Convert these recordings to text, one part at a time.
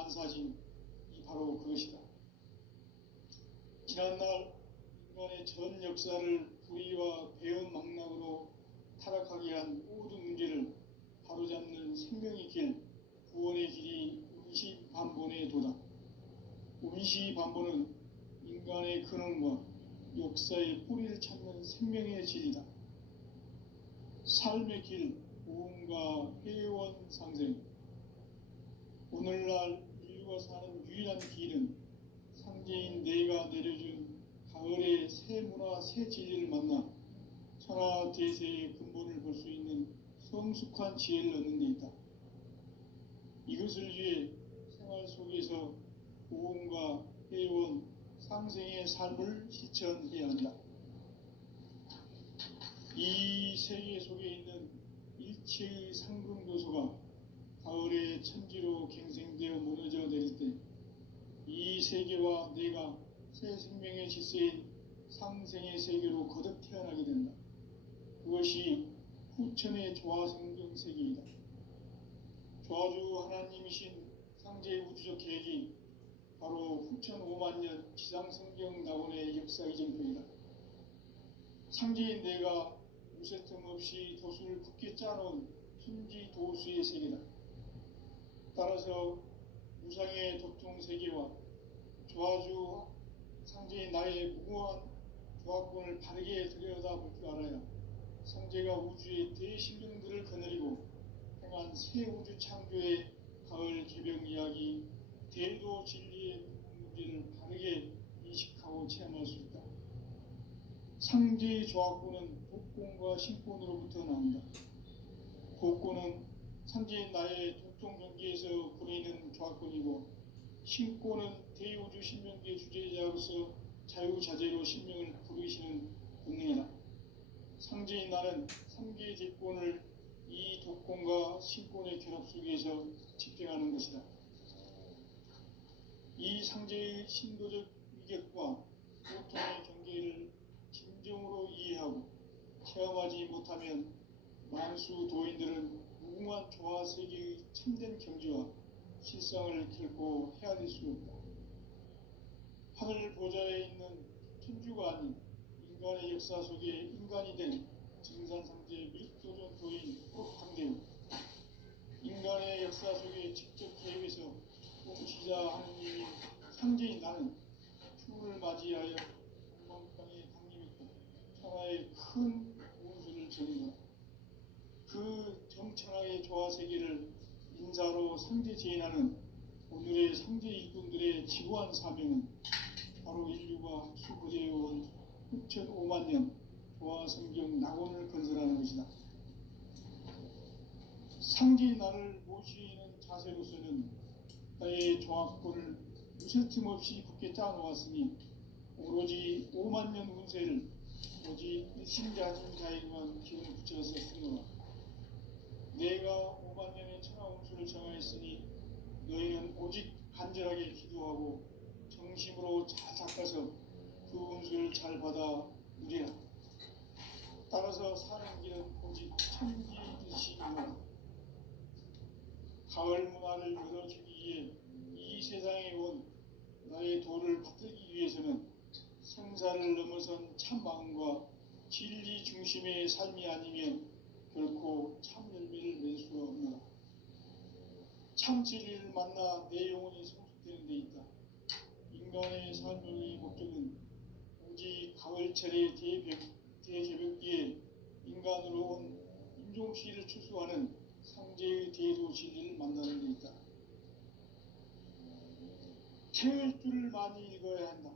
만사진이 바로 그것이다. 지난날 인간의 전 역사를 불의와 배은망락으로 타락하게 한 모든 문제를 바로잡는 생명의 길, 구원의 길이 운시반본에 도다. 운시반본은 인간의 근원과 역사의 뿌리를 찾는 생명의 질이다. 삶의 길, 보험과 회원 상생. 오늘날 인류가 사는 유일한 길은 상제인 내가 내려준 가을의 새 문화, 새 진리를 만나 천하 대세의 근본을 볼 수 있는 성숙한 지혜를 얻는 데 있다. 이것을 위해 생활 속에서 보험과 회원, 상생의 삶을 실천해야 한다. 이 세계 속에 있는 일체의 상근교소가 가을의 천지로 갱생되어 무너져 내릴 때 이 세계와 내가 새 생명의 질서인 상생의 세계로 거듭 태어나게 된다. 그것이 후천의 조화성경 세계이다. 조화주 하나님이신 상제의 우주적 계획이 바로 후천 5만년 지상성경 낙원의 역사 이정표이다. 상제인 내가 무쇠틈 없이 도수를 굳게 짜놓은 천지 도수의 세계다. 따라서 무상의 도통 세계와 조화주 상제인 나의 무궁한 조화권을 바르게 들여다볼 줄 알아야 상제가 우주의 대신령들을 거느리고 행한 새 우주 창조의 가을 개병 이야기, 대도 진리의 문제를 바르게 인식하고 체험할 수 있다. 상제의 조화권은 복권과 신권으로부터 나온다. 복권은 상제인 나의 도통 경계에서 부리는 조화권이고, 신권은 대우주 신명기의 주제자로서 자유자재로 신명을 부르시는 본능이다. 상제인 나는 3개의 대권을 이 독권과 신권의 결합 속에서 집행하는 것이다. 이 상제의 신도적 위격과 보통의 경계를 진정으로 이해하고 체험하지 못하면 만수 도인들은 무궁한 조화 세계의 참된 경지와 실상을 결코 헤아릴 수 없다. 하늘 보좌에 있는 천주가 아닌 인간의 역사 속에 인간이 된 증산상제 밀도전 도인 당대우, 인간의 역사 속에 직접 개입해서 공치자 하느님이 상제인 나는 추후를 맞이하여 공망땅에 강림했고 천하의 큰 운수를 전한다. 그 정천하의 조화세계를 인사로 상제 제인하는 오늘의 상제 일꾼들의 지구한 사명은 바로 인류가 학수부대해온 후천 5만년 조화성경 낙원을 건설하는 것이다. 상제인 나를 모시는 자세로서는 나의 조화권을 무쇠틈 없이 굳게 짜놓았으니 오로지 5만년 운세를 오직 일심자진 자에게만 기운을 붙여서 쓰노라. 내가 5만년의 천하 운수를 정하였으니 너희는 오직 간절하게 기도하고 정심으로 잘 닦아서 그 운수를 잘 받아 누리라. 따라서 사는 길은 오직 천지듯이니라. 가을 문화를 열어주기 위해 이 세상에 온 나의 도를 받들기 위해서는 생사를 넘어선 참 마음과 진리 중심의 삶이 아니면 결코 참 열매를 맺을 수가 없노라. 참 진리를 만나 내 영혼이 성숙되는 데 있다. 인간의 삶의 목적은 오직 가을철의 대개벽기에 인간으로 온 임종시를 추수하는 상제의 대도 진리를 만나는 데 있다. 태일주를 많이 읽어야 한다.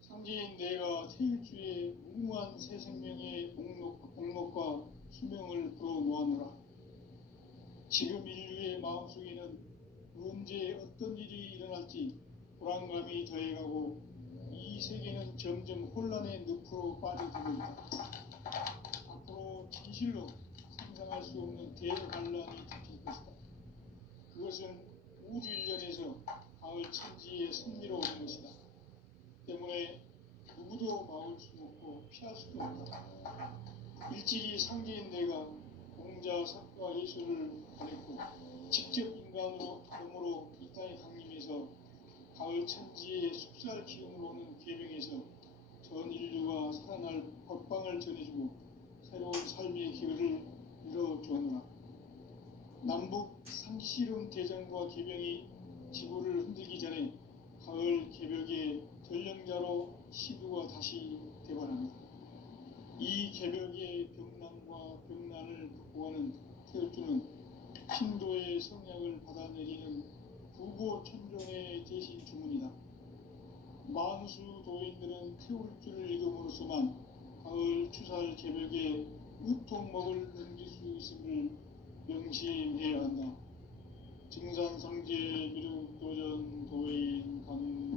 상제인 내가 태일주의 무궁한 새 생명의 목록과 수명을 불어놓아노라. 지금 인류의 마음속에는 언제 어떤 일이 일어날지 불안감이 더해가고 이 세계는 점점 혼란의 늪으로 빠져들고 있다. 앞으로 진실로 상상할 수 없는 대반란이 닥칠 것이다. 그것은 우주 일련에서 가을 천지의 승리로 오는 것이다. 때문에 누구도 막을 수 없고 피할 수도 없다. 일찍이 상제인 내가 공자, 석과 예술을 보냈고 직접 인간으로 몸으로 이 땅에 그 천지의 숲살 기운으로 오는 계명에서 전 인류가 살아날 법방을 전해주고 새로운 삶의 기회를 열어주었노라. 남북 상시름 대전과 계명이 지구를 흔들기 전에 가을 개벽의 전령자로 시부가 다시 대발합니다. 이 개벽의 병난과 병난을 극복하는 태울주는 신도의 성약을 받아내리는 부보 천종의 대신 주문이다. 만수 도인들은 태울주를 읽음으로써만 가을 추살 개벽의 우통목을 넘길 수 있음을 명심해야 한다. 증산상제 미륵도전 도인 강대도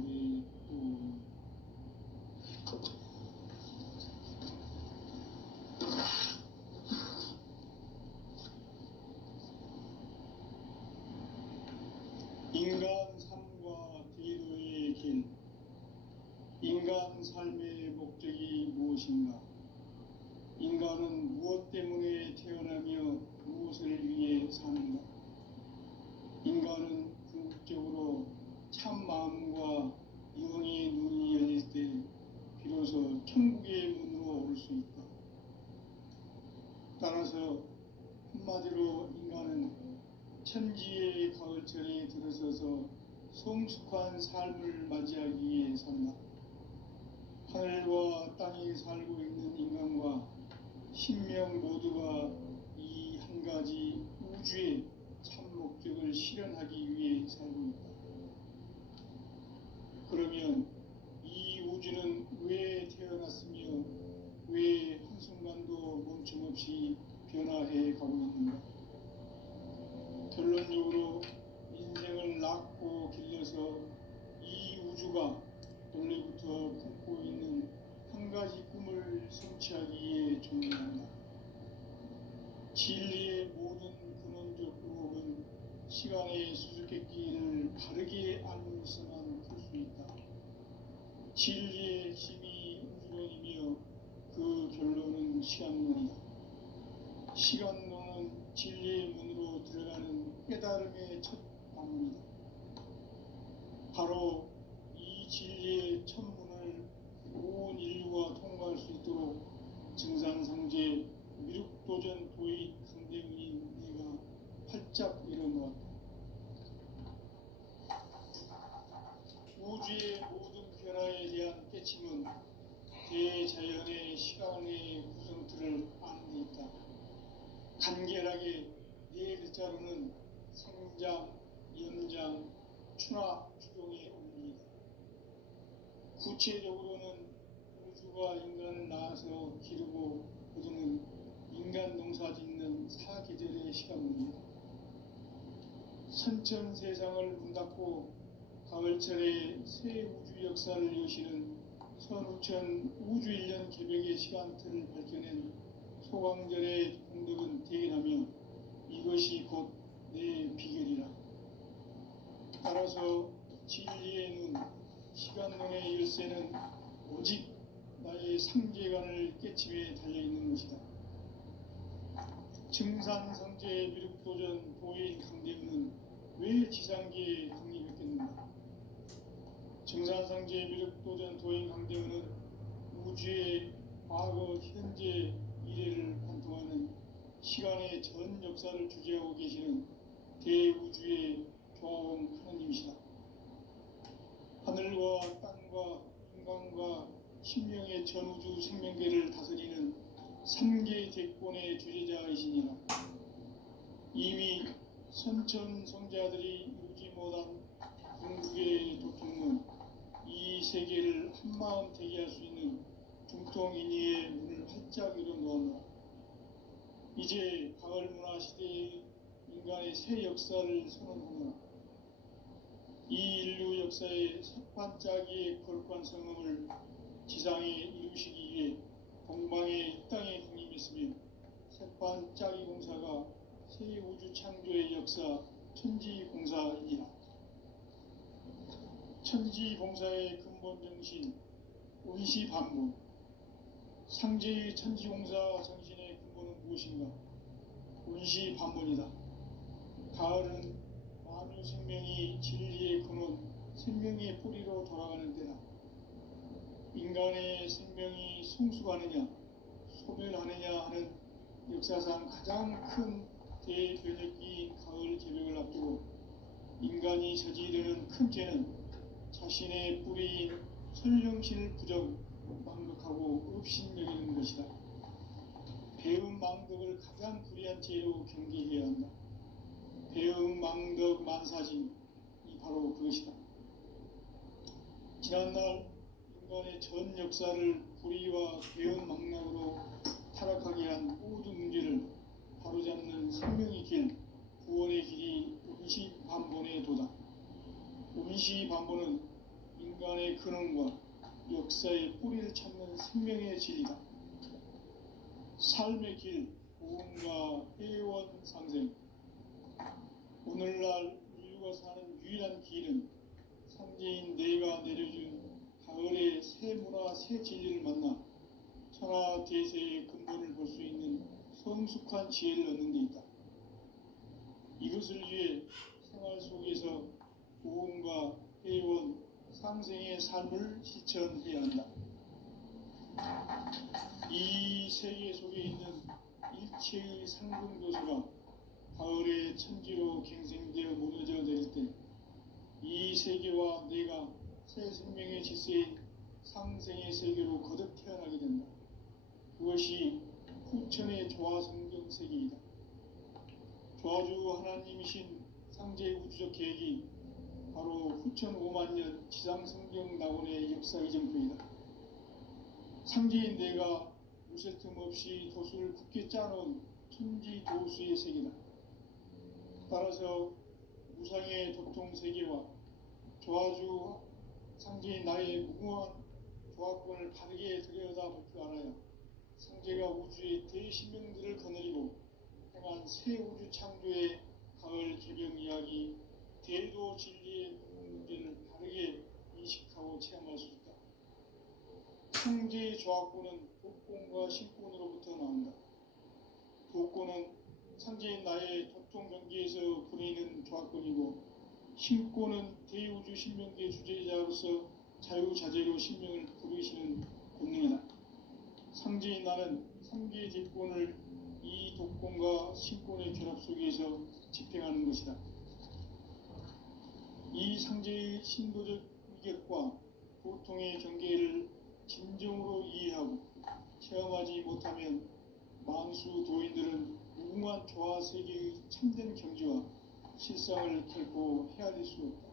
인간 삶과 대도의 길. 인간 삶의 목적이 무엇인가? 인간은 무엇 때문에 태어나며 무엇을 위해 사는가? 인간은 궁극적으로 참 마음과 영의 눈이 열릴 때 비로소 천국의 문으로 올 수 있다. 따라서 한마디로 인간은 천지의 가을철에 들어서서 성숙한 삶을 맞이하기 위해 산다. 하늘과 땅에 살고 있는 인간과 신명 모두가 이 한 가지 우주의 참 목적을 실현하기 위해 살고 있다. 그러면 이 우주는 왜 태어났으며 왜 한순간도 멈춤없이 변화해 가고 있는가? 결론적으로 인생을 낳고 길러서 이 우주가 원래부터 품고 있는 한 가지 꿈을 성취하기 위해 존재한다. 진리의 모든 근원적 의혹은 시간의 수수께끼를 바르게 알고서만 풀 수 있다. 진리의 핵심이 우주론이며 그 결론은 시간론이다. 시간론은 진리의 문으로 들어가는 깨달음의 첫 방문이다. 바로 이 진리의 첫 문을 온 인류가 통과할 수 있도록 증산상제 미륵도전 도의 강대문인 내가 활짝 일어놓았다. 우주의 모든 변화에 대한 깨침은 대자연의 시간의 구성틀을 아는 데 있다. 간결하게 네 글자로는 생장, 연장, 추나 추동의 원리이다. 구체적으로는 우주가 인간을 낳아서 기르고 거두는 인간 농사 짓는 사계절의 시간입니다. 선천 세상을 문 닫고 가을철에 새 우주 역사를 여시는 선우천 우주 1년 개벽의 시간틀을 밝혀낸 소강절의 공덕은 대견하며 이것이 곧 내 비결이라. 따라서 진리의 눈, 시간론의 열쇠는 오직 나의 상계관을 깨침에 달려있는 것이다. 증산상제 미륵도전 도인 강대문은 왜 지상계에 독립했겠는가? 증산상제 미륵도전 도인 강대문은 우주의 과거, 현재, 미래를 관통하는 시간의 전 역사를 주재하고 계시는 대우주의 교황 하느님이시다. 하늘과 땅과 인간과 신명의 전우주 생명계를 다스리는 3개 대권의 주제자이시니라. 이미 선천 성자들이 이루지 못한 궁극의 도통은 이 세계를 한마음 되게 할 수 있는 중통인의의 문을 활짝 열어놓았노라. 이제 가을 문화 시대의 인간의 새 역사를 선언하노라. 이 인류 역사의 첫 반짝이의 거룩한 성음을 지상에 이루시기 위해 동방의 이 땅에 강림했으며 새반짝이 공사가 새 우주 창조의 역사 천지공사이니라. 천지공사의 근본 정신 운시반문. 상제의 천지공사 정신의 근본은 무엇인가? 운시반문이다. 가을은 만유 생명이 진리의 근원 생명의 뿌리로 돌아가는 때다. 인간의 생명이 성숙하느냐 소멸하느냐 하는 역사상 가장 큰 대변혁기 가을 개벽을 앞두고 인간이 저지르는 큰 죄는 자신의 뿌리인 선령신을 망각하고 업신여기는 것이다. 배은망덕을 가장 불의한 죄로 경계해야 한다. 배은망덕 만사진이 바로 그것이다. 지난날 인간의 전 역사를 불의와 배은망락으로 타락하게 한 모든 문제를 바로잡는 생명의 길, 구원의 길이 음시반본의 도다. 음시반본은 인간의 근원과 역사의 뿌리를 찾는 생명의 진리다. 삶의 길, 고음과 회원 상생. 오늘날 인류가 사는 유일한 길은 상제인 내가 내려준 가을의 새 문화, 새 진리를 만나 천하 대세의 근본을 볼 수 있는 성숙한 지혜를 얻는 데 있다. 이것을 위해 생활 속에서 고음과 회원, 상생의 삶을 실천해야 한다. 이 세계 속에 있는 일체의 상승교수가 가을의 천지로 갱생되어 무너져 내릴 때 이 세계와 내가 새 생명의 질서인 상생의 세계로 거듭 태어나게 된다. 그것이 후천의 조화성경 세계이다. 조화주 하나님이신 상제 우주적 계획이 바로 후천 5만 년 지상성경 낙원의 역사 이정표이다. 상제인 내가 무쇠 틈 없이 도수를 굳게 짜놓은 천지 도수의 세계다. 따라서 무상의 도통 세계와 조화주 상제인 나의 무궁한 조화권을 바르게 들여다볼 줄 알아야 상제가 우주의 대신명들을 거느리고 행한 새 우주 창조의 가을 개병 이야기, 대도 진리의 문제를 바르게 인식하고 체험할 수 있다. 상제의 조화권은 도권과 신권으로부터 나온다. 도권은 상제인 나의 도통 경계에서 부리는 조화권이고, 신권은 대우주 신명계 주제자로서 자유자재로 신명을 부르시는 권능이다. 상제인 나는 3개의 대권을 이 도권과 신권의 결합 속에서 집행하는 것이다. 이 상제의 신도적 위격과 보통의 경계를 진정으로 이해하고 체험하지 못하면 만수 도인들은 무궁한 조화 세계의 참된 경지와 실상을 결코 헤아릴 수 없다.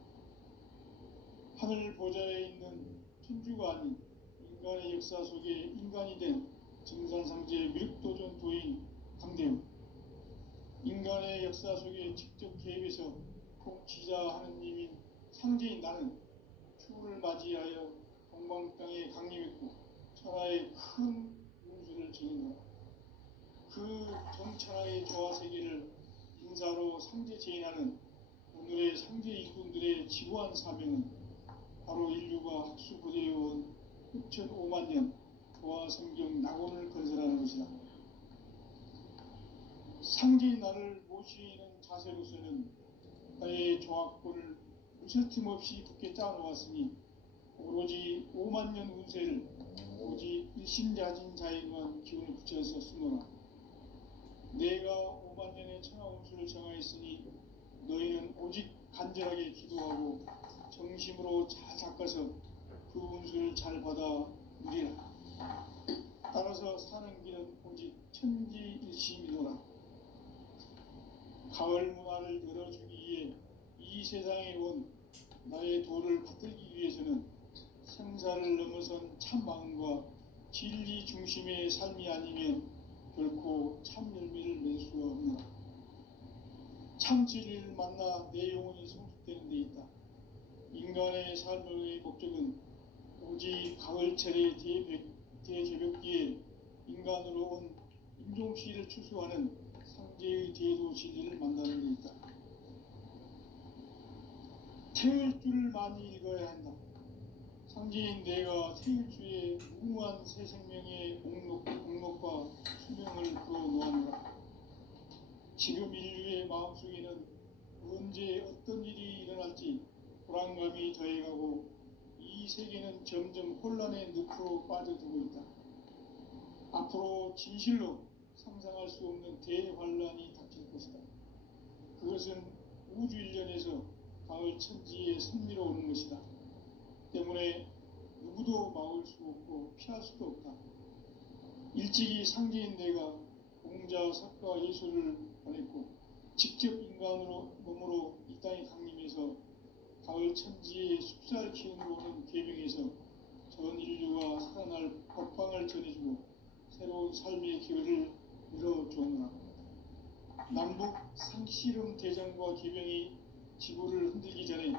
하늘 보좌에 있는 천주가 아닌 인간의 역사 속에 인간이 된 증산상제 밀도전 도인 강대우, 인간의 역사 속에 직접 개입해서 통치자 하느님인 상제인 나는 추후를 맞이하여 동방 땅에 강림했고 천하의 큰 운수를 지닌 거다. 그 정천하의 조화 세계를 인사로 상제 제인하는 오늘의 상제 일꾼들의 지구한 사명은 바로 인류가 학수고대해온 후천 5만 년 조화 성경 낙원을 건설하는 것이다. 상제인 나를 모시는 자세로서는 나의 조화권을 무쇠틈 없이 굳게 짜놓았으니 오로지 5만 년 운세를 오직 일심자진 자에게만 기운을 붙여서 쓰노라. 내가 5만 년의 천하 운수를 정하였으니 너희는 오직 간절하게 기도하고 정심으로 잘 닦아서 그 운수를 잘 받아 누리라. 따라서 사는 길은 오직 천지일심이노라. 가을 문화를 열어주기 위해 이 세상에 온 나의 도를 받들기 위해서는 생사를 넘어선 참 마음과 진리 중심의 삶이 아니면 결코 참 열매를 맺을 수가 없노라. 참 진리를 만나 내 영혼이 성숙되는 데 있다. 인간의 삶의 목적은 오직 가을철의 대개벽기에 인간으로 온 인종시를 추수하는 상제의 대도 진리를 만나는 데 있다. 태일 줄을 많이 읽어야 한다. 상제인 내가 태일주의 무궁한 새 생명의 목록과 수명을 풀어놓았노라. 지금 인류의 마음속에는 언제 어떤 일이 일어날지 불안감이 더해가고 이 세계는 점점 혼란의 늪으로 빠져들고 있다. 앞으로 진실로 상상할 수 없는 대환란이 닥칠 것이다. 그것은 우주 일련에서 가을 천지의 섭리로 오는 것이다. 때문에 누구도 막을 수 없고 피할 수도 없다. 일찍이 상제인 내가 공자, 석가, 예술을 보냈고 직접 인간으로 몸으로 이 땅에 강림해서 가을 천지의 숲살 기운으로 오는 계명에서 전 인류가 살아날 법방을 전해주고 새로운 삶의 기회를 열어주오노라. 남북 상씨름 대장과 계명이 지구를 흔들기 전에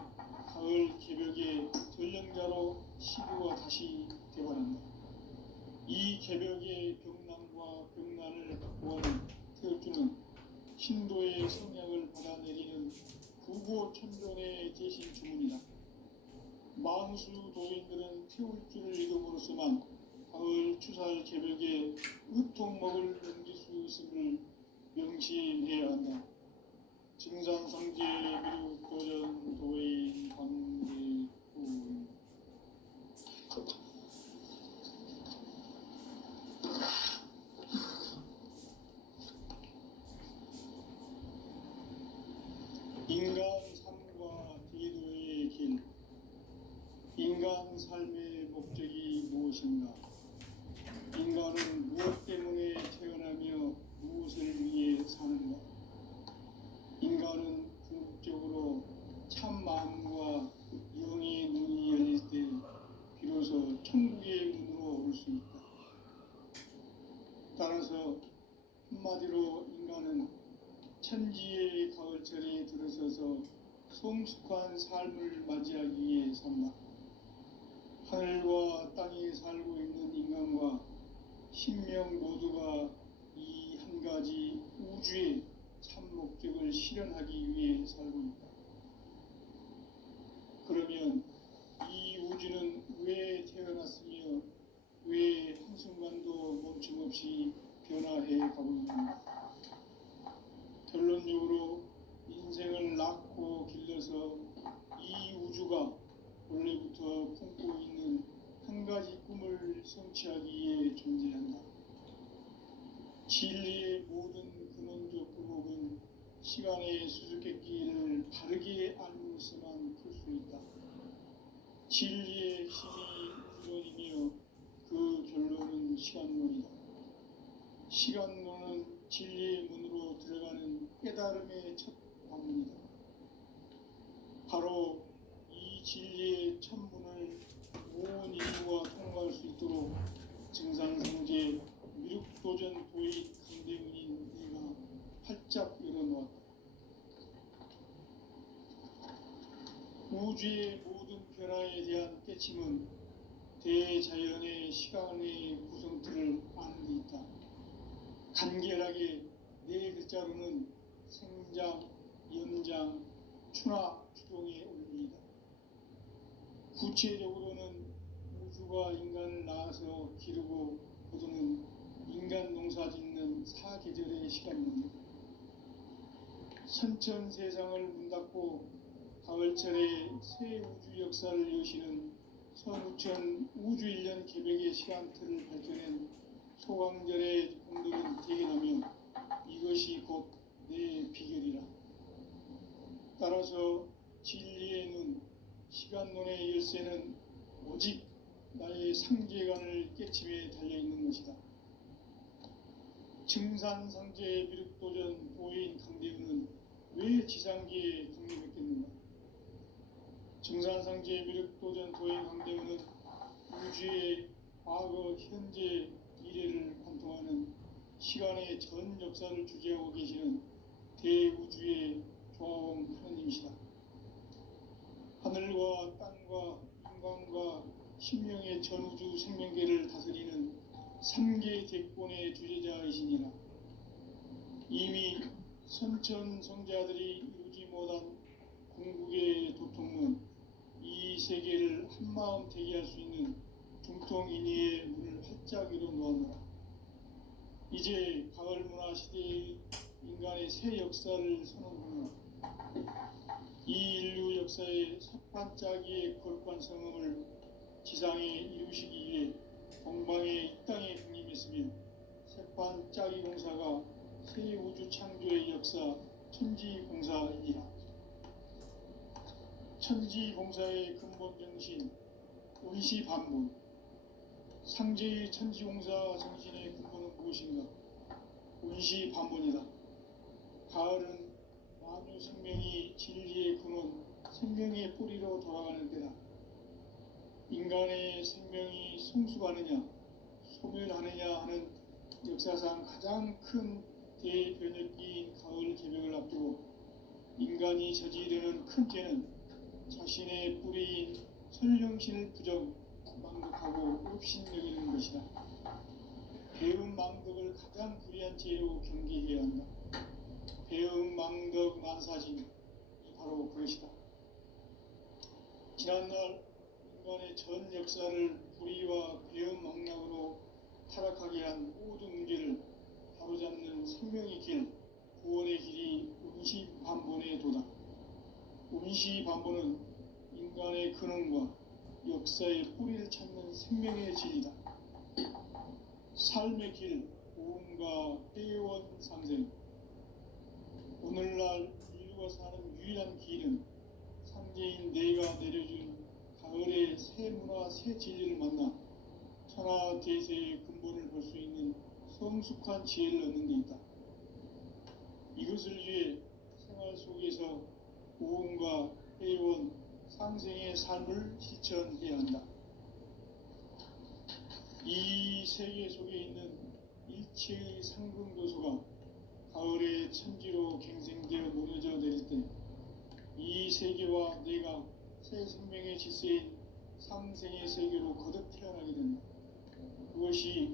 가을 개벽의 전령자로 시구가 다시 되어난다. 이 개벽의 병남과 병난을 보하는 태극주는 신도의 성향을 받아내리는 구고천존의 대신 주문이다. 만수 도인들은 태울주를 이름으로서만 가을 추살 개벽에 으통먹을 넘길 수 있음을 명심해야 한다. 증산상제 미륵 도전 도인 관계군 인간 삶과 대도의 길. 인간 삶의 목적이 무엇인가? 인간은 무엇 때문에 태어나며 무엇을 위해 사는가? 인간은 궁극적으로 참 마음과 영의 눈이 열릴 때 비로소 천국의 문으로 올 수 있다. 따라서 한마디로 인간은 천지의 가을철에 들어서서 성숙한 삶을 맞이하기 위해 산다. 하늘과 땅에 살고 있는 인간과 신명 모두가 이 한 가지 우주의 참 목적을 실현하기 위해 살고 있다. 그러면 이 우주는 왜 태어났으며 왜 한순간도 멈춤없이 변화해 가고 있는가? 결론적으로 인생을 낳고 길러서 이 우주가 원래부터 품고 있는 한 가지 꿈을 성취하기 위해 존재한다. 진리의 모든 근원적 의혹은 시간의 수수께끼를 바르게 알므로서만 풀 수 있다. 진리의 힘이 우주론이며 그 결론은 시간론이다. 시간론은 진리의 문으로 들어가는 깨달음의 첫 관문이다. 바로 이 진리의 첫 문을 온 인류가 통과할 수 있도록 증산상제 미륵도전 도의 강대문인 내가 활짝 열어놓았다. 우주의 모든 변화에 대한 깨침은 대자연의 시간의 구성틀을 아는 데 있다. 간결하게 네 글자로는 생장, 연장, 추나 추동의 원리이다. 구체적으로는 우주가 인간을 낳아서 기르고 거두는 인간 농사 짓는 사계절의 시간입니다. 선천 세상을 문 닫고 가을철에 새 우주 역사를 여시는 선우천 우주 1년 개벽의 시간틀을 밝혀낸 소강절의 공덕은 대견하며 이것이 곧 내 비결이라. 따라서 진리의 눈, 시간론의 열쇠는 오직 나의 상제관을 깨침에 달려있는 것이다. 증산상제 미륵도전 도인 강대훈은 왜 지상계에 강림했겠는가? 증산상제 미륵도전 도인 강대훈은 우주의 과거, 현재, 미래를 관통하는 시간의 전 역사를 주재하고 계시는 대우주의 조화원 하느님이시다. 하늘과 땅과 인간과 신명의 전우주 생명계를 다스리는 3계 대권의 주제자이시니라. 이미 선천성자들이 이루지 못한 궁극의 도통은 이 세계를 한마음 되게 할 수 있는 중통인의의 문을 활짝 열어놓았노라. 이제 가을 문화 시대의 인간의 새 역사를 선언하노라. 이 인류 역사의 첫 반짝이의 거룩한 성음을 지상에 이루시기 위해 동방의 이 땅에 군림했으며 색반짝이 공사가 새 우주 창조의 역사 천지공사이니라. 천지공사의 근본 정신 운시반문. 상제의 천지공사 정신의 근본은 무엇인가? 운시반문이다. 가을은 만유 생명이 진리의 근원, 생명의 뿌리로 돌아가는 때다. 인간의 생명이 성숙하느냐, 소멸하느냐 하는 역사상 가장 큰 대변혁기인 가을 개벽을 앞두고 인간이 저지르는 큰 죄는 자신의 뿌리인 설령신을 망독하고 업신여기는 것이다. 배은망덕을 가장 불의한 죄로 경계해야 한다. 배은망덕 만사진이 바로 그것이다. 지난날 인간의 전 역사를 불의와 배은망락으로 타락하게 한 모든 문제를 바로잡는 생명의 길, 구원의 길이 운시반본의 도다. 운시반본은 인간의 근원과 역사의 뿌리를 찾는 생명의 진리다. 삶의 길, 오음과 회원 상생. 오늘날 인류가 사는 유일한 길은 상제인 내가 내려준 가을의 새 문화, 새 진리를 만나 천하 대세의 근본을 볼 수 있는 성숙한 지혜를 얻는 데 있다. 이것을 위해 생활 속에서 오음과 회원, 상생의 삶을 실천해야 한다. 이 세계 속에 있는 일체의 상승도소가 가을의 천지로 갱생되어 무너져 내릴 때 이 세계와 내가 새 생명의 질서인 상생의 세계로 거듭 태어나게 된다. 그것이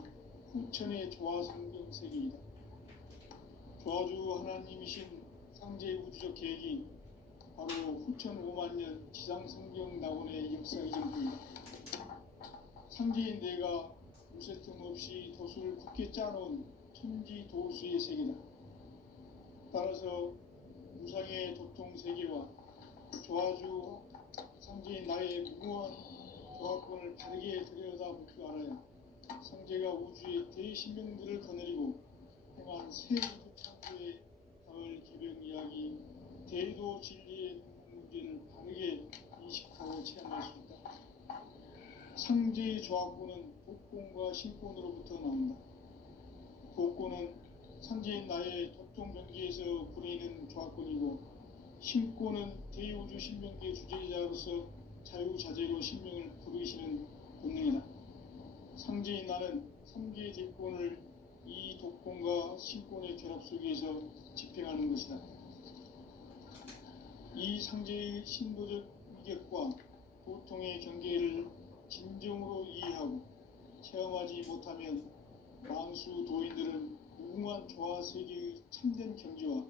후천의 조화성경 세계이다. 조화주 하나님이신 상제의 우주적 계획이 바로 후천 5만 년 지상성경 낙원의 역사의 전부이다. 상제인 내가 무쇠틈 없이 도수를 굳게 짜놓은 천지 도수의 세계다. 따라서 무상의 도통 세계와 조화주 상제인 나의 무모한 조합권을 바르게 들여다볼 줄 알아야 상제가 우주의 대신명들을 거느리고 행한 새 우주 창조의 가을 개벽 이야기, 대도 진리의 문제를 바르게 인식하고 체험할 수 있다. 상제의 조합권은 복권과 신권으로부터 나온다. 복권은 상제인 나의 도통 경계에서 부리는 조합권이고, 신권은 대우주 신명계 주제자로서 자유자재로 신명을 부르시는 본능이다. 상제인 나는 3개의 대권을 이 독권과 신권의 결합 속에서 집행하는 것이다. 이 상제의 신도적 위격과 보통의 경계를 진정으로 이해하고 체험하지 못하면 만수 도인들은 무궁한 조화세계의 참된 경지와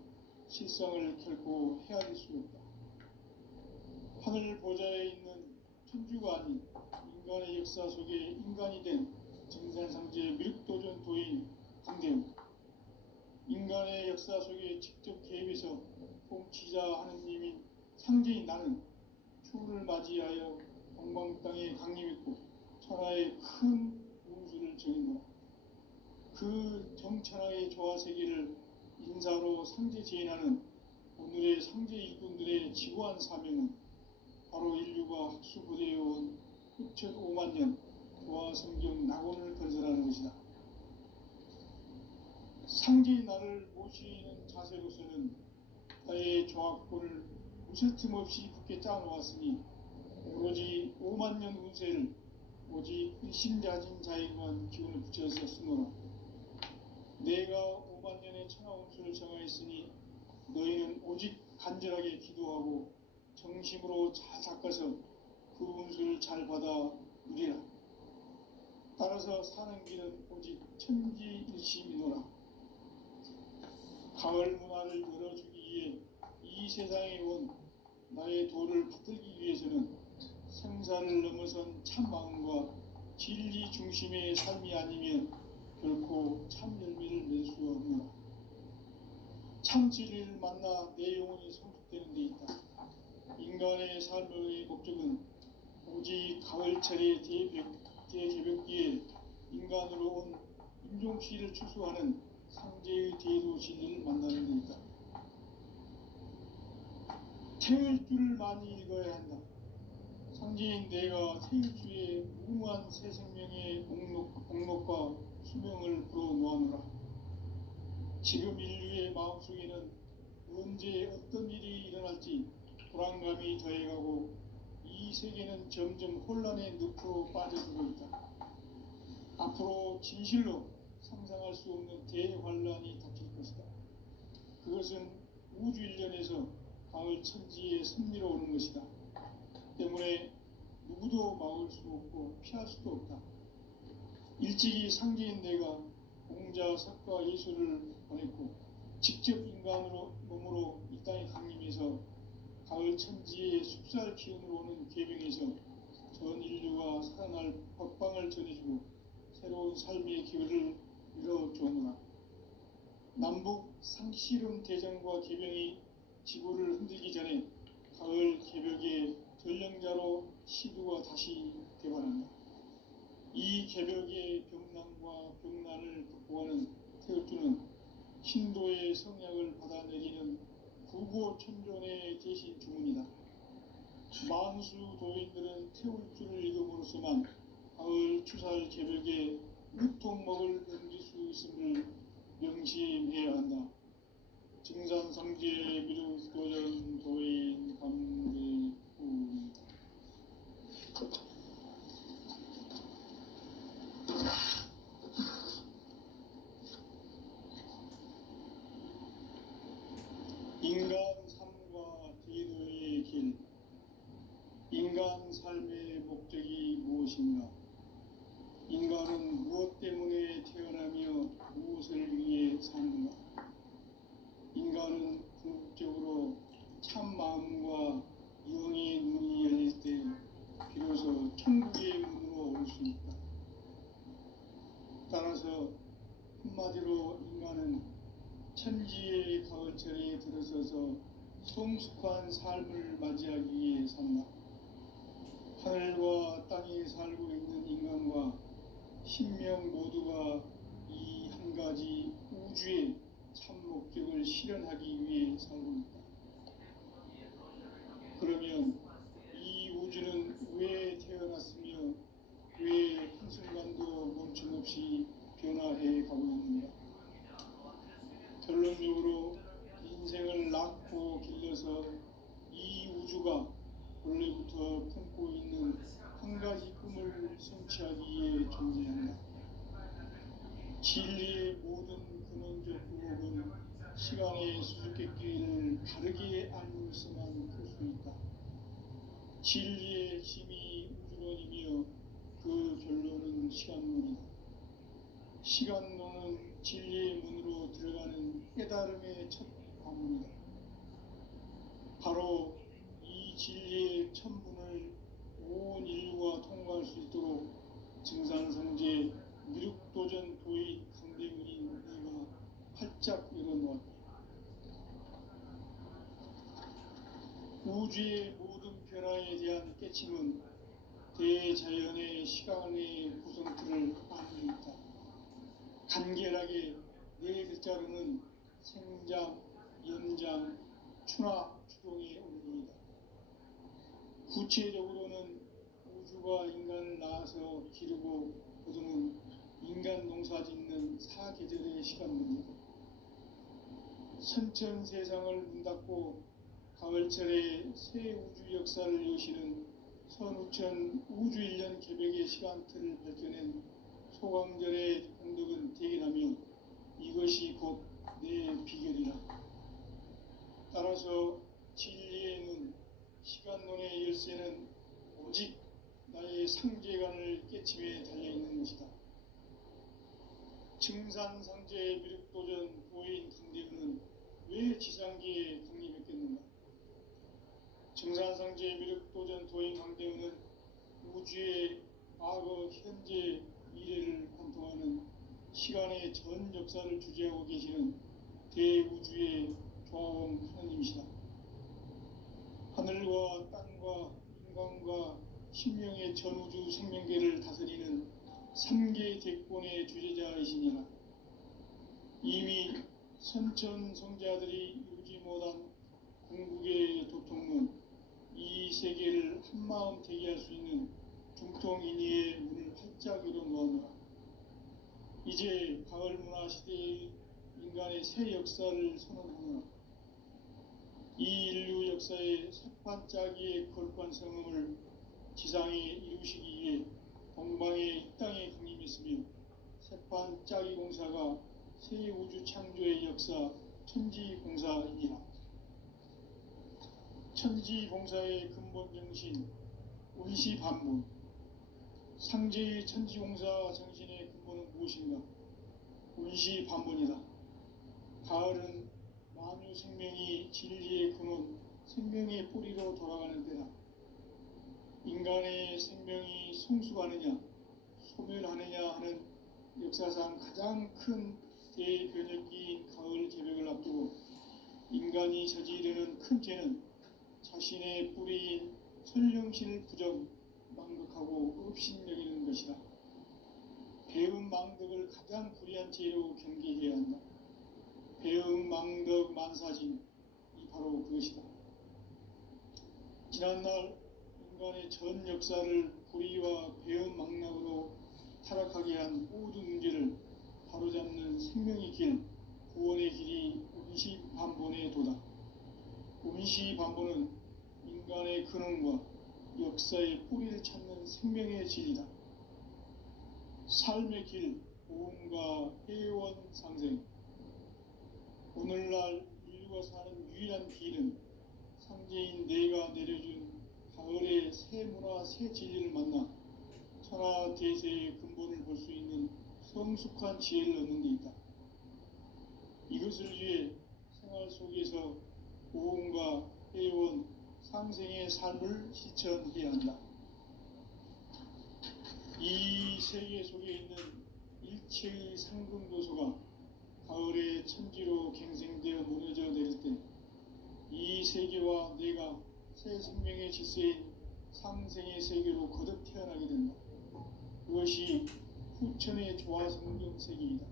실상을 결코 헤아릴 수 없다. 하늘 보좌에 있는 천주가 아닌 인간의 역사 속에 인간이 된 정산상제의 밀도전 도인 강대우, 인간의 역사 속에 직접 개입해서 통치자 하느님인 상제인 나는 추운을 맞이하여 동방 땅에 강림했고 천하의 큰 운수를 정인노라. 그 정천하의 조화세계를 인사로 상제 제인하는 오늘의 상제 일꾼들의 지구한 사명은 바로 인류가 학수부대해온 후천 5만 년 조화성경 낙원을 건설하는 것이다. 상제의 나를 모시는 자세로서는 나의 조합권을 무쇠틈 없이 굳게 짜놓았으니 오로지 5만 년 운세를 오직 일심자진 자에게만 기운을 붙여서 쓰노라. 내가 5만 년의 천하 운수를 정하였으니 너희는 오직 간절하게 기도하고 정심으로 잘 닦아서 그 운수를 잘 받아 누리라. 따라서 사는 길은 오직 천지일심이노라. 가을 문화를 열어주기 위해 이 세상에 온 나의 도를 붙들기 위해서는 생사를 넘어선 참 마음과 진리 중심의 삶이 아니면 결코 참 열매를 낼 수 없노라. 참 진리를 만나 내 영혼이 성숙되는 데 있다. 인간의 삶의 목적은 오직 가을철의 대개벽기에 인간으로 온 임종시를 추수하는 상제의 대도시를 만나는 데이다. 태의 줄을 많이 읽어야 한다. 상제인 내가 태의 주에 무궁한 새 생명의 공록과 수명을 불어놓아노라. 지금 인류의 마음속에는 언제 어떤 일이 일어날지 불안감이 더해가고 이 세계는 점점 혼란의 늪으로 빠져들고 있다. 앞으로 진실로 상상할 수 없는 대환란이 닥칠 것이다. 그것은 우주 일련에서 가을 천지에 섭리로 오는 것이다. 때문에 누구도 막을 수 없고 피할 수도 없다. 일찍이 상제인 내가 공자, 석가, 예수를 보냈고 직접 인간으로 몸으로 이 땅에 강림해서 가을 천지의 숲살 기운으로 오는 계명에서 전 인류가 살아날 법방을 전해주고 새로운 삶의 기회를 열어주었노라. 남북 상씨름 대전과 계병이 지구를 흔들기 전에 가을 개벽의 전령자로 시두가 다시 개발한다. 이 개벽의 병난과 병난을 극복하는 태극주는 신도의 성약을 받아내리는 구고천존의 대신 주문이다. 만수 도인들은 태울주를 읽음으로써만 가을 추살 개벽에 우통먹을 넘길 수 있음을 명심해야 한다. 증산상제 미륵도전 도인 감대구. 인간 삶과 대도의 길. 인간 삶의 목적이 무엇인가? 인간은 무엇 때문에 태어나며 무엇을 위해 사는가? 인간은 궁극적으로 참 마음과 영의 눈이 열릴 때 비로소 천국의 문으로 올 수 있다. 따라서 한마디로 인간은 천지의 가을철에 들어서서 성숙한 삶을 맞이하기 위해 산다. 하늘과 땅에 살고 있는 인간과 신명 모두가 이 한 가지 우주의 참 목적을 실현하기 위해 살고 있다. 그러면 이 우주는 왜 태어났으며 왜 한순간도 멈춤없이 변화해 가고 있는가? 결론적으로 인생을 낳고 길러서 이 우주가 원래부터 품고 있는 한 가지 꿈을 성취하기 위해 존재한다. 진리의 모든 근원적 의혹은 시간의 수수께끼를 바르게 알고서만 풀 수 있다. 진리의 핵심이 우주론이며 그 결론은 시간론이다. 시간론은 진리의 문으로 들어가는 깨달음의 첫 관문이다. 바로 이 진리의 천문을 온 인류가 통과할 수 있도록 증산상제 미륵도전 도의 강대문인 내가 활짝 열어놓았다. 우주의 모든 변화에 대한 깨침은 대자연의 시간의 구성틀을 안고 있다. 간결하게 네 글자로는 생장, 연장, 추나, 추동의 원리이다. 구체적으로는 우주가 인간을 낳아서 기르고 거두는 인간 농사 짓는 사계절의 시간문이다. 선천 세상을 문 닫고 가을철에 새 우주 역사를 여시는 선우천 우주일년 개벽의 시간틀을 밝혀낸 소강절의 공덕은 대견하며 이것이 곧 내 비결이라. 따라서 진리의 눈, 시간론의 열쇠는 오직 나의 상제관을 깨침에 달려있는 것이다. 증산상제 미륵도전 도인 강대근은 왜 지상기에 강림했겠는가? 증산상제 미륵도전 도인 강대근은 우주의 과거, 현재, 미래를 관통하는 시간의 전 역사를 주재하고 계시는 대우주의 조화원 하나님이시다. 하늘 하늘과 땅과 인간과 신명의 전우주 생명계를 다스리는 삼계 대권의 주제자이시니라. 이미 선천성자들이 이루지 못한 궁극의 도통문, 이 세계를 한마음 대기할 수 있는 중통인의의 문을 활짝 열어놓았노라. 이제 가을 문화 시대의 인간의 새 역사를 선언하노라. 이 인류 역사의 새반짝이의 거룩한 성음을 지상에 이루시기 위해 동방의 이 땅에 강림했으며 새반짝이 공사가 새 우주 창조의 역사 천지공사이니라. 천지공사의 근본 정신 운시반분. 상제의 천지공사 정신의 근본은 무엇인가? 운시반분이다. 가을은 만유 생명이 진리의 근원, 생명의 뿌리로 돌아가는 때다. 인간의 생명이 성숙하느냐, 소멸하느냐 하는 역사상 가장 큰 대변혁기인 가을 개벽을 앞두고 인간이 저지르는 큰 죄는 자신의 뿌리인 설령신을 부정, 망극하고 업신여기는 것이다. 배음 망덕을 가장 불의한 죄로 경계해야 한다. 배음 망덕 만사진, 이 바로 그것이다. 지난날 인간의 전 역사를 불의와 배음 망락으로 타락하게 한 모든 문제를 바로잡는 생명의 길, 구원의 길이 운시반본의 도다. 운시반본은 인간의 근원과 역사의 뿌리를 찾는 생명의 진리다. 삶의 길, 보험과 회원 상생. 오늘날 인류가 사는 유일한 길은 상제인 내가 내려준 가을의 새 문화, 새 진리를 만나 천하 대세의 근본을 볼 수 있는 성숙한 지혜를 얻는 데 있다. 이것을 위해 생활 속에서 보험과 회원, 상생의 삶을 실천해야 한다. 이 세계 속에 있는 일체의 상금도소가 가을의 천지로 갱생되어 무너져 내릴 때 이 세계와 내가 새 생명의 질서인 상생의 세계로 거듭 태어나게 된다. 그것이 후천의 조화성경 세계이다.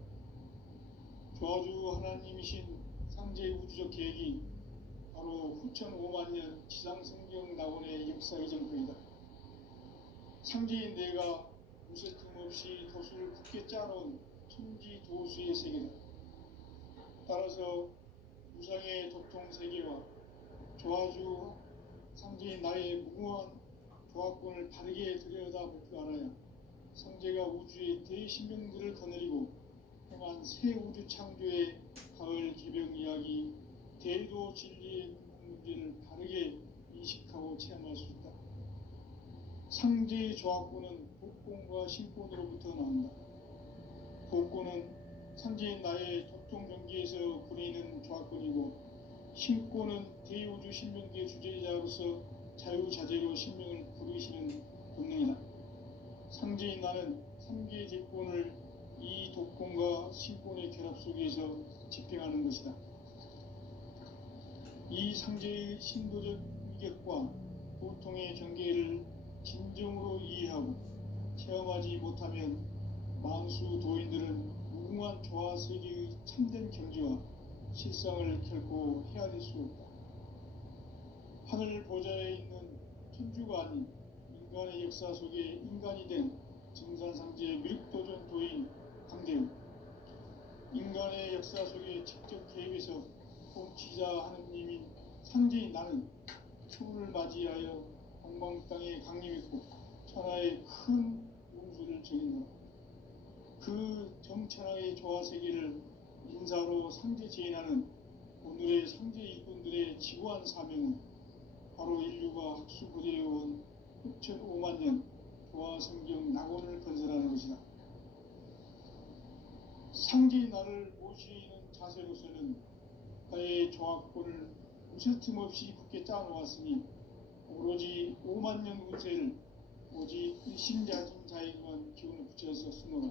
조화주 하나님이신 상제의 우주적 계획이 바로 후천 5만 년 지상성경 낙원의 역사의 정토이다. 상제인 내가 무쇠 틈 없이 도수를 굳게 짜놓은 천지 도수의 세계다. 따라서 무상의 도통 세계와 조화주 상제인 나의 무궁한 조합권을 바르게 들여다볼 줄 알아야 상제가 우주의 대신명들을 거느리고 행한 새 우주 창조의 가을 개벽 이야기, 대도 진리의 문제를 바르게 인식하고 체험할 수 있다. 상제의 조합권은 복권과 신권으로부터 나온다. 복권은 상제인 나의 도통 경계에서 부리는 조합권이고, 신권은 대우주 신명계 주제자로서 자유자재로 신명을 부르시는 본능이다. 상제인 나는 3개의 대권을 이 독권과 신권의 결합 속에서 집행하는 것이다. 이 상제의 신도적 위격과 보통의 경계를 진정으로 이해하고 체험하지 못하면 만수 도인들은 무궁한 조화 세계의 참된 경지와 실상을 결코 헤아릴 수 없다. 하늘 보좌에 있는 천주가 아닌 인간의 역사 속에 인간이 된 정산상제의 미륵도전 도인 강대우, 인간의 역사 속에 직접 개입해서 통치자 하느님인 상제인 나는 초를 맞이하여 동방 땅에 강림했고 천하의 큰 운수를 정인다. 그 정천하의 조화 세계를 인사로 상제 제인하는 오늘의 상제 일꾼들의 지구한 사명은 바로 인류가 학수부대해온 흡천 5만 년 조화 성경 낙원을 건설하는 것이다. 상제의 나를 모시는 자세로서는 나의 조합권을 무쇠틈 없이 굳게 짜놓았으니 오로지 5만 년 운세를 오직 일심자진 자에게만 기운을 붙여서 쓰노라.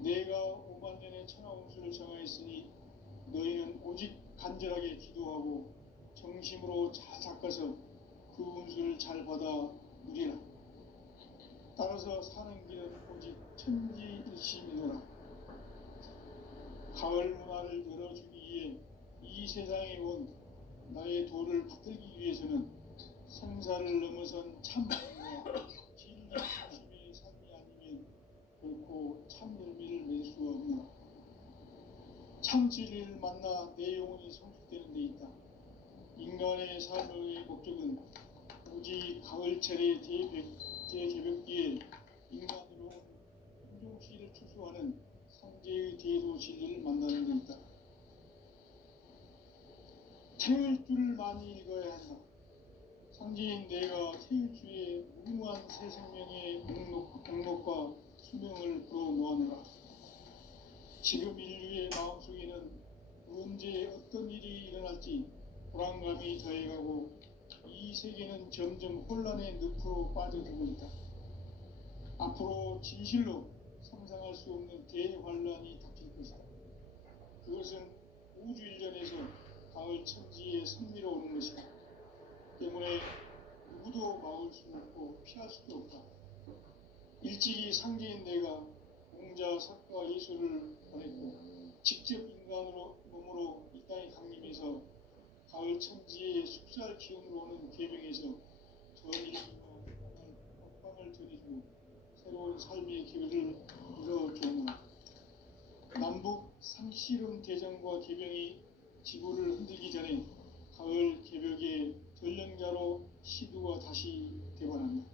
내가 5만 년의 천하 운수를 정하였으니 너희는 오직 간절하게 기도하고 정심으로 잘 닦아서 그 운수를 잘 받아 누리라. 따라서 사는 길은 오직 천지일심이노라. 가을 문화를 열어주기 위해 이 세상에 온 나의 도를 받들기 위해서는 생사를 넘어선 참마음과 진리 중심의 삶이 아니면 결코 참 열매를 맺을 수 없노라. 참 진리를 만나 내 영혼이 성숙되는 데 있다. 인간의 삶의 목적은 오직 가을철의 대개벽기에 인간으로 품종시를 추수하는 상제의 대도 진리를 만나는 데 있다. 태일주를 많이 읽어야 한다. 상제인 내가 태일주의 무궁한 새 생명의 공록과 수명을 불어모아노라. 지금 인류의 마음속에는 언제 어떤 일이 일어날지 불안감이 더해가고 이 세계는 점점 혼란의 늪으로 빠져들고 있다. 앞으로 진실로 상상할 수 없는 대환란이 닥칠 것이다. 그것은 우주 일련에서 가을 천지에 승리로오는 것이다. 때문에 누구도 막을 수 없고 피할 수도 없다. 일찍이 상제인 내가 공자, 사과, 예수를 보냈고 직접 인간으로 몸으로 이 땅에 강림해서 가을 천지의 숲살 기운으로 오는 계명에서 전 인류가 평강을 전해주고 새로운 삶의 기회를 이뤄주노라. 남북 상실은 대전과 계명이 지구를 흔들기 전에 가을 개벽의 전령자로 시두가 다시 되관한다.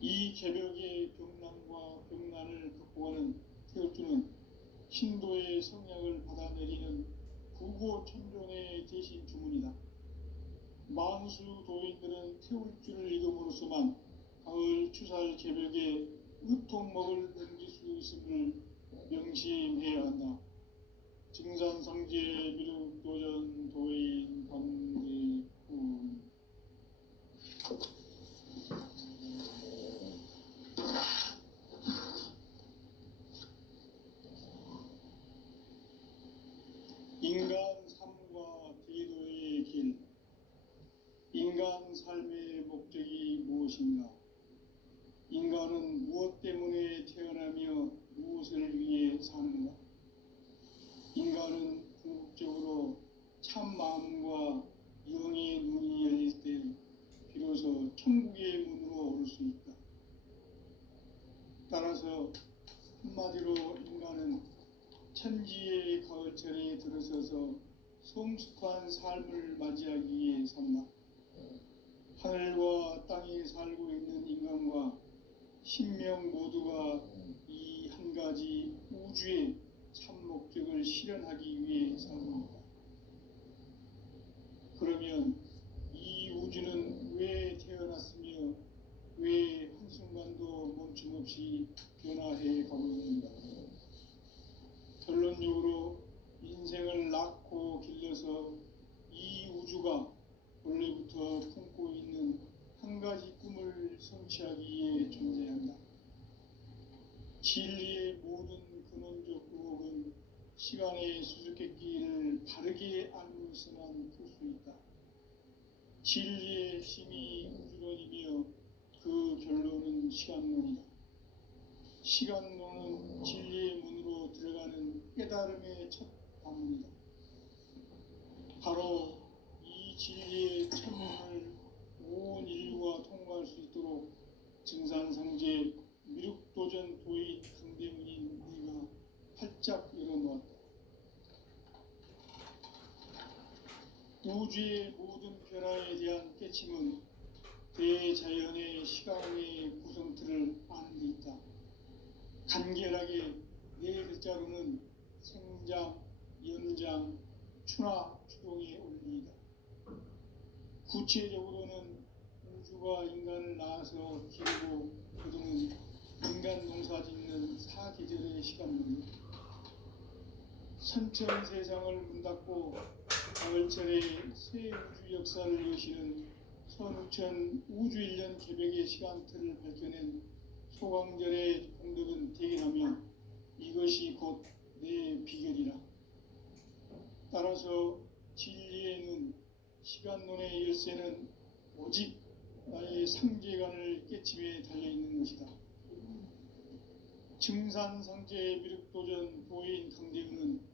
이 개벽의 병난과 병난을 극복하는 태엽주는 신도의 성약을 받아내리는 구고천존의 대신 주문이다. 만수 도인들은 태울주를 읽음으로써만 가을 추살 개벽의 으통먹을 넘길 수 있음을 명심해야 한다. 증산상제 미륵도전 도인 강제군. 인간 삶과 대도의 길. 인간 삶의 목적이 무엇인가? 인간은 무엇 때문에 태어나며 무엇을 위해 사는가? 인간은 궁극적으로 참 마음과 영의 문이 열릴 때 비로소 천국의 문으로 올 수 있다. 따라서 한마디로 인간은 천지의 가을철에 들어서서 성숙한 삶을 맞이하기 위해 산다. 하늘과 땅에 살고 있는 인간과 신명 모두가 이 한 가지 우주의 참 목적을 실현하기 위해 삽니다. 그러면 이 우주는 왜 태어났으며 왜 한순간도 멈춤없이 변화해 가고 있는가? 결론적으로 인생을 낳고 길러서 이 우주가 원래부터 품고 있는 한 가지 꿈을 성취하기 위해 존재한다. 진리의 모든 근원적 의혹은 시간의 수수께끼를 바르게 알고서만 풀 수 있다. 진리의 힘이 우주론이며 그 결론은 시간론이다. 시간론은 진리의 문으로 들어가는 깨달음의 첫 관문이다. 바로 이 진리의 첫문을 온 인류가 통과할 수 있도록 증산상제 미륵도전 도인 강대문인 네가 활짝 열어놓았다. 우주의 모든 변화에 대한 깨침은 대자연의 시간의 구성틀을 아는 데 있다. 간결하게 네 글자로는 생장, 연장, 추나 추동의 원리이다. 구체적으로는 우주가 인간을 낳아서 기르고 거두는 인간 농사 짓는 사계절의 시간론이다. 선천세상을 문닫고 가을철에 새 우주 역사를 여시는 선우천 우주일년 개벽의 시간틀을 밝혀낸 소강절의 공덕은 대견하며 이것이 곧 내 비결이라. 따라서 진리의 눈, 시간론의 열쇠는 오직 나의 상계관을 깨침에 달려있는 것이다. 증산상제의 미륵도전 도인 강대우는